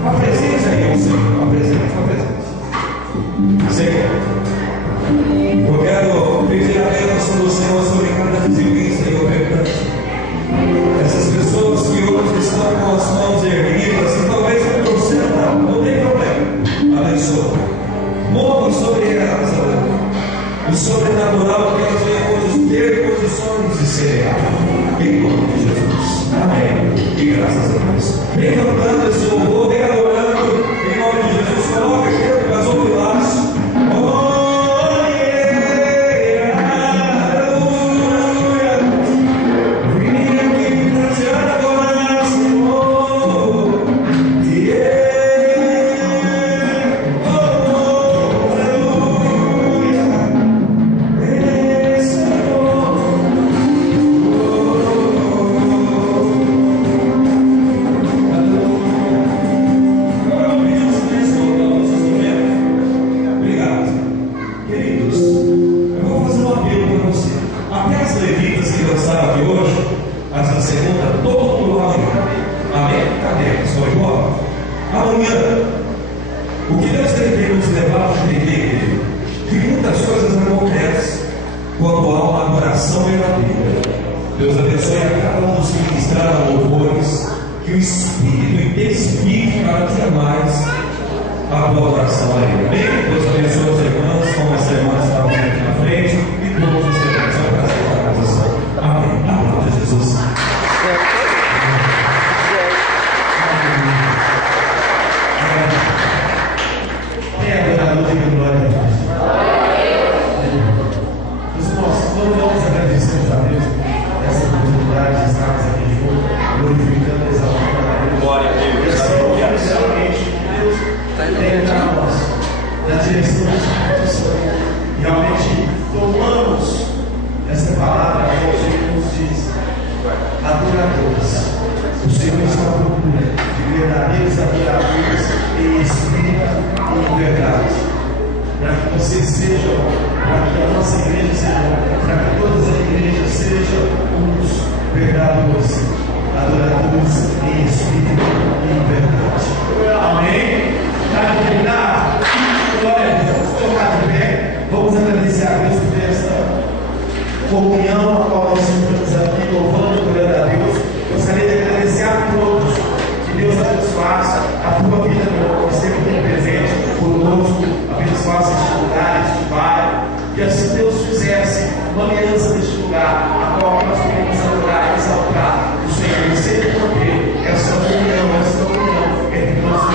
Uma presença aí, uma presença. Senhor, eu quero pedir a bênção do Senhor sobre cada vizinhança e governante. Essas pessoas que hoje estão com as mãos erguidas e talvez não trouxeram nada, não tem problema. Abençoa. Move sobre elas, o sobrenatural que elas venham hoje ter condições de ser. Em nome de Jesus. Amém. E graças a Deus. Vem cantando esse louvor, vem adorando. Em nome de Jesus. Coloca aqui o casal de laço. Essa união entre nós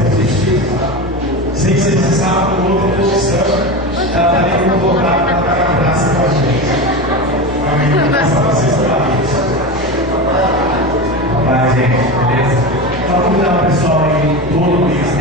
resistir. Sem que você passar por outra posição, ela está tentando voltar para a graça com a gente. Amém? Só vocês para isso. Vai, gente, beleza? Vamos convidar o pessoal aí todo mês.